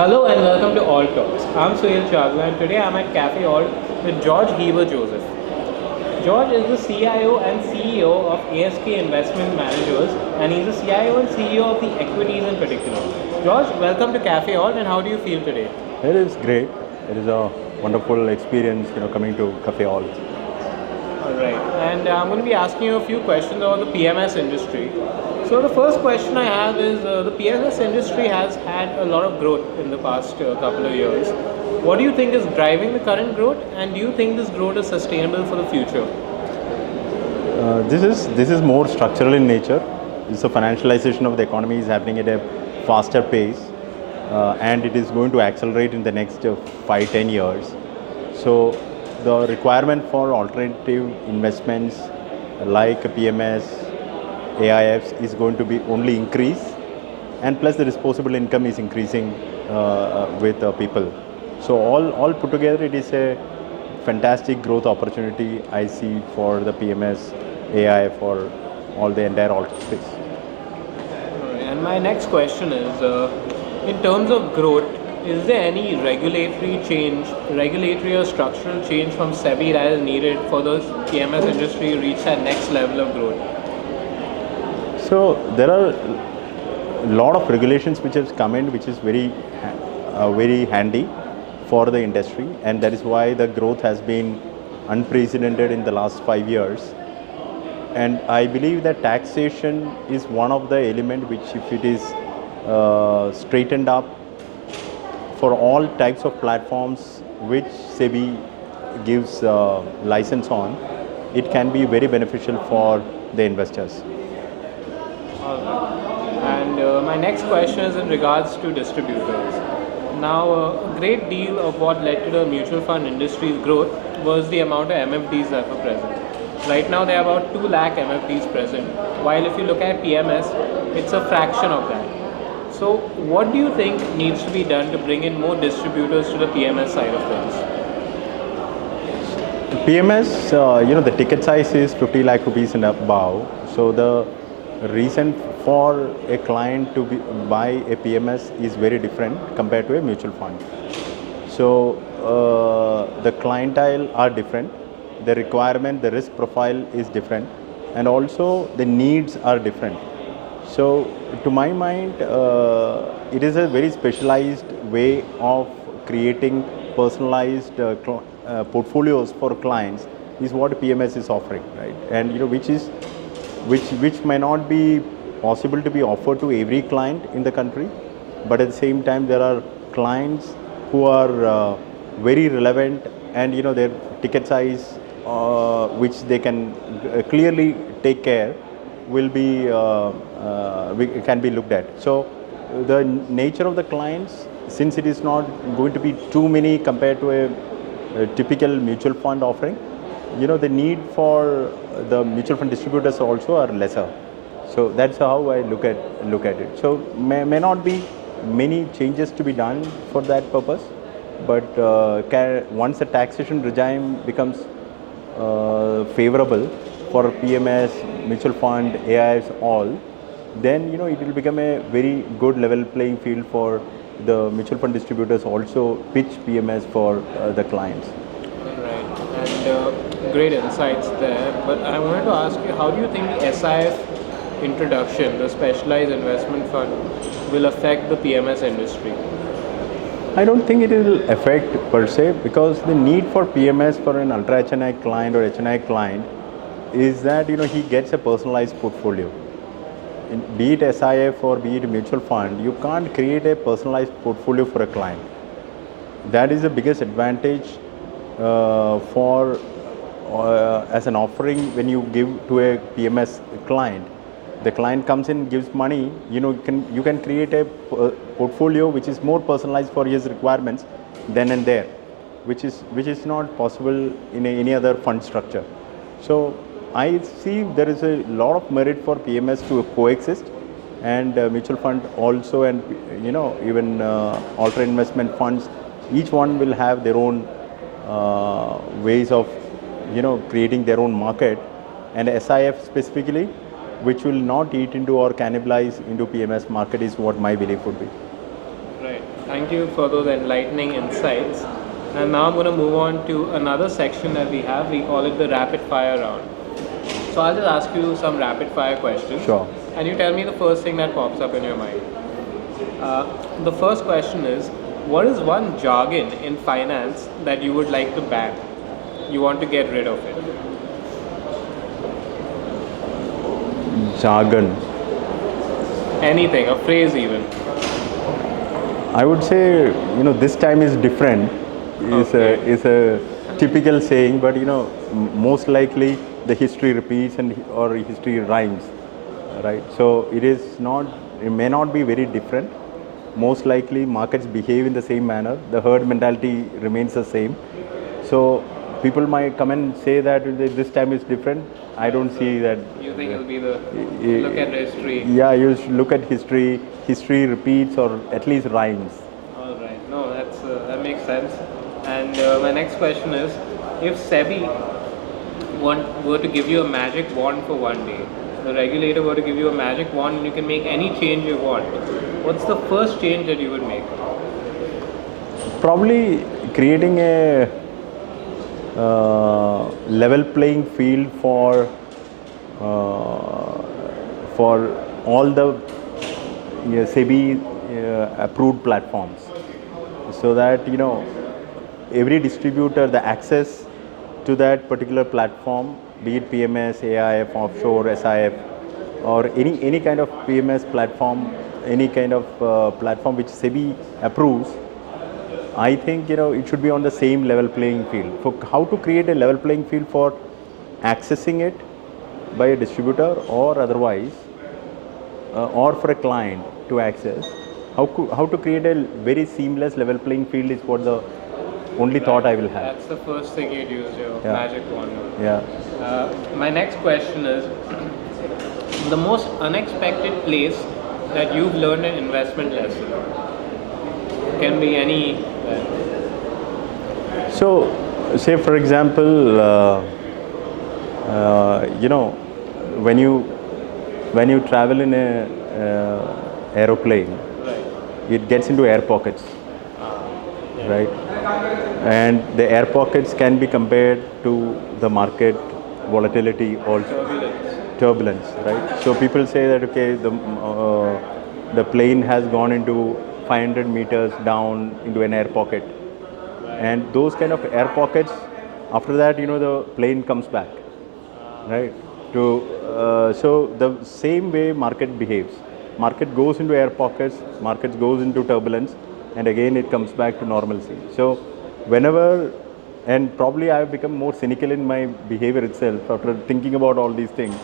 Hello and welcome to All Talks. I'm Suhail Chagla and today I'm at CafeAlt with George Heber Joseph. George is the CIO and CEO of ASK Investment Managers and he's the CIO and CEO of the equities in particular. George, welcome to CafeAlt and how do you feel today? It is great. It is a wonderful experience, coming to Cafe Hall. Alright, and I'm going to be asking you a few questions about the PMS industry. So the first question I have is the PMS industry has had a lot of growth in the past couple of years. What do you think is driving the current growth and do you think this growth is sustainable for the future? This is more structural in nature. It's the financialization of the economy is happening at a faster pace, and it is going to accelerate in the next 5-10 years. So the requirement for alternative investments like PMS, AIFs is going to be only increase, and plus the disposable income is increasing with people. So all put together, it is a fantastic growth opportunity I see for the PMS, AI, for all the entire alt space. Alright, and my next question is in terms of growth, is there any regulatory or structural change from SEBI that is needed for the PMS industry to reach that next level of growth? So there are a lot of regulations which has come in, which is very handy for the industry, and that is why the growth has been unprecedented in the last 5 years. And I believe that taxation is one of the element which, if it is straightened up for all types of platforms which SEBI gives license on, it can be very beneficial for the investors. And my next question is in regards to distributors. Now, a great deal of what led to the mutual fund industry's growth was the amount of MFDs that were present. Right now, there are about 2 lakh MFDs present, while if you look at PMS, it's a fraction of that. So, what do you think needs to be done to bring in more distributors to the PMS side of things? PMS, the ticket size is 50 lakh rupees and above. So the reason for a client to buy a PMS is very different compared to a mutual fund. So the clientele are different, the requirement, the risk profile is different, and also the needs are different. So to my mind, it is a very specialized way of creating personalized portfolios for clients is what PMS is offering, right? And which may not be possible to be offered to every client in the country, but at the same time there are clients who are very relevant, and their ticket size which they can clearly take care will be can be looked at. So the nature of the clients, since it is not going to be too many compared to a typical mutual fund offering, the need for the mutual fund distributors also are lesser. So that's how I look at it. So may not be many changes to be done for that purpose, but once the taxation regime becomes favorable for PMS, mutual fund, AIs, all, then it will become a very good level playing field for the mutual fund distributors also pitch PMS for the clients. Right, and great insights there. But I wanted to ask you, how do you think the SIF introduction, the specialized investment fund, will affect the PMS industry? I don't think it will affect per se, because the need for PMS for an ultra HNI client or HNI client is that he gets a personalized portfolio. Be it SIF or be it a mutual fund, you can't create a personalized portfolio for a client. That is the biggest advantage for as an offering when you give to a PMS client. The client comes in, gives money, you can create a portfolio which is more personalized for his requirements then and there, which is not possible in any other fund structure. So I see there is a lot of merit for PMS to coexist, and mutual fund also, and even alternate investment funds, each one will have their own ways of creating their own market, and SIF specifically, which will not eat into or cannibalize into PMS market, is what my belief would be. Right. Thank Thank you for those enlightening insights. And now I'm going to move on to another section that we have. We call it the rapid fire round. So I'll just ask you some rapid fire questions. Sure. And you tell me the first thing that pops up in your mind. The first question is, what is one jargon in finance that you would like to ban? You want to get rid of it? Jargon. Anything, a phrase even. I would say, this time is different. Is a typical saying, but most likely the history repeats or history rhymes, right? So it may not be very different. Most likely markets behave in the same manner. The herd mentality remains the same. So people might come and say that this time is different. I don't see that. You think it'll be the look at history? Yeah, you should look at history. History repeats or at least rhymes. All right. No, that makes sense. And my next question is, if SEBI were to give you a magic wand for one day, the regulator were to give you a magic wand and you can make any change you want, what's the first change that you would make? Probably creating a level playing field for all the SEBI approved platforms, so that every distributor, the access to that particular platform, be it PMS, AIF, offshore, SIF, or any kind of PMS platform, any kind of platform which SEBI approves, I think it should be on the same level playing field. For how to create a level playing field for accessing it by a distributor or otherwise, or for a client to access, how to create a very seamless level playing field is what the only thought I will have. That's the first thing you'd use your magic wand on. Yeah. My next question is, the most unexpected place that you've learned an investment lesson. Can be any. So, say for example, when you travel in a aeroplane, Right. it gets into air pockets, right? And the air pockets can be compared to the market volatility also. Turbulence, right? So people say that okay, the plane has gone into 500 meters down into an air pocket, and those kind of air pockets, after that the plane comes back, right? So the same way market behaves. Market goes into air pockets, market goes into turbulence, and again it comes back to normalcy. So whenever, and probably I have become more cynical in my behavior itself after thinking about all these things.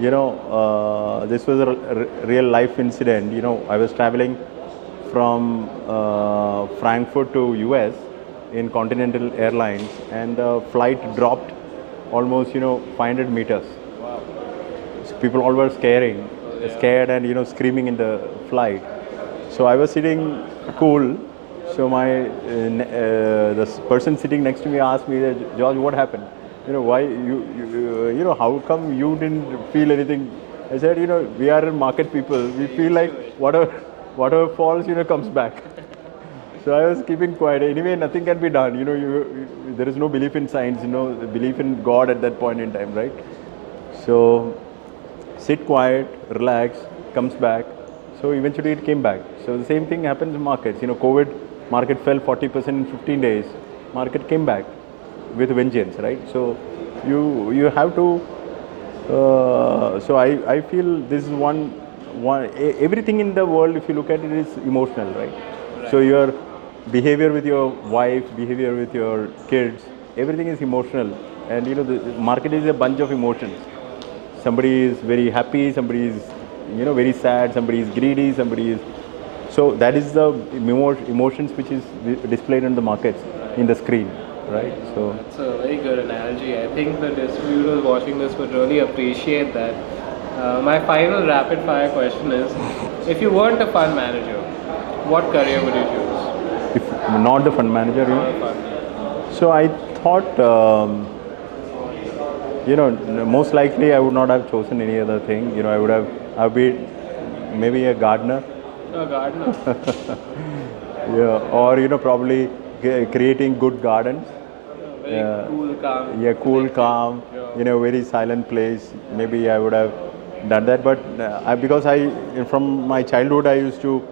This was a real life incident. I was traveling from Frankfurt to US in Continental Airlines, and the flight dropped almost 500 meters. Wow. So people all were scared and screaming in the flight. So I was sitting cool. So the person sitting next to me asked me, George, what happened? Why how come you didn't feel anything? I said, we are market people. We feel like whatever falls, comes back. So I was keeping quiet. Anyway, nothing can be done. There is no belief in science, belief in God at that point in time, right? So sit quiet, relax, comes back. So eventually it came back. So the same thing happens in markets. COVID, market fell 40% in 15 days. Market came back with vengeance, right? So you have to. So I feel this is one. Everything in the world, if you look at it, is emotional, right? So your behavior with your wife, behavior with your kids, everything is emotional, and the market is a bunch of emotions. Somebody is very happy, somebody is very sad, somebody is greedy, somebody is. So that is the emotions which is displayed in the markets in the screen, right? So that's a very good analogy. I think the distributors watching this would really appreciate that. My final rapid fire question is, if you weren't a fund manager, what career would you choose? if not the fund manager, Not a fund manager. so I thought, most likely I would not have chosen any other thing. I've been maybe a gardener. A gardener. Yeah, or probably creating good gardens. Very cool, calm. Yeah, cool, collected. calm, Yeah. very silent place. Maybe I would have done that, but because from my childhood, I used to,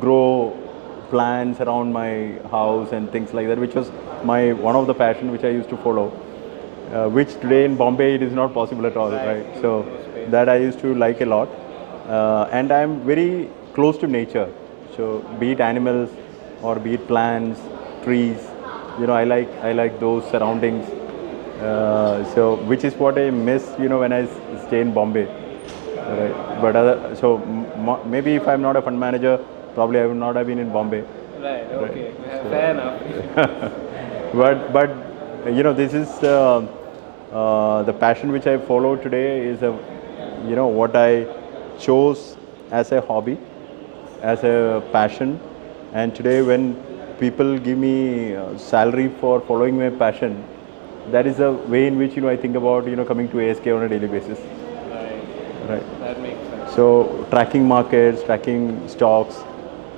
grow plants around my house and things like that, which was my one of the passion which I used to follow, which today in Bombay it is not possible at all, right? So No space. that I used to like a lot, and I'm very close to nature. So be it animals or be it plants, trees, I like those surroundings. So which is what I miss, when I stay in Bombay. Right. But maybe if I'm not a fund manager, probably I would not have been in Bombay. Right. Right. Okay. So, Fair enough. but this is the passion which I follow today is what I chose as a hobby, as a passion, and today when people give me salary for following my passion, that is the way in which I think about coming to ASK on a daily basis. Right. Right. That makes sense. So tracking markets, tracking stocks,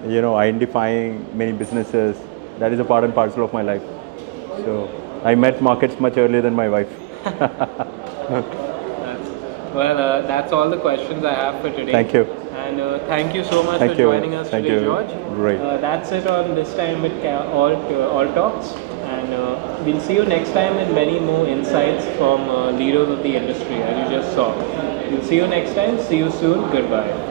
identifying many businesses, that is a part and parcel of my life. So I met markets much earlier than my wife. That's all the questions I have for today. Thank you. And thank you so much Thank for you. joining us Thank today, you. George. Great. That's it on this time with Alt Talks. And we'll see you next time with many more insights from leaders of the industry, as you just saw. We'll see you next time. See you soon. Goodbye.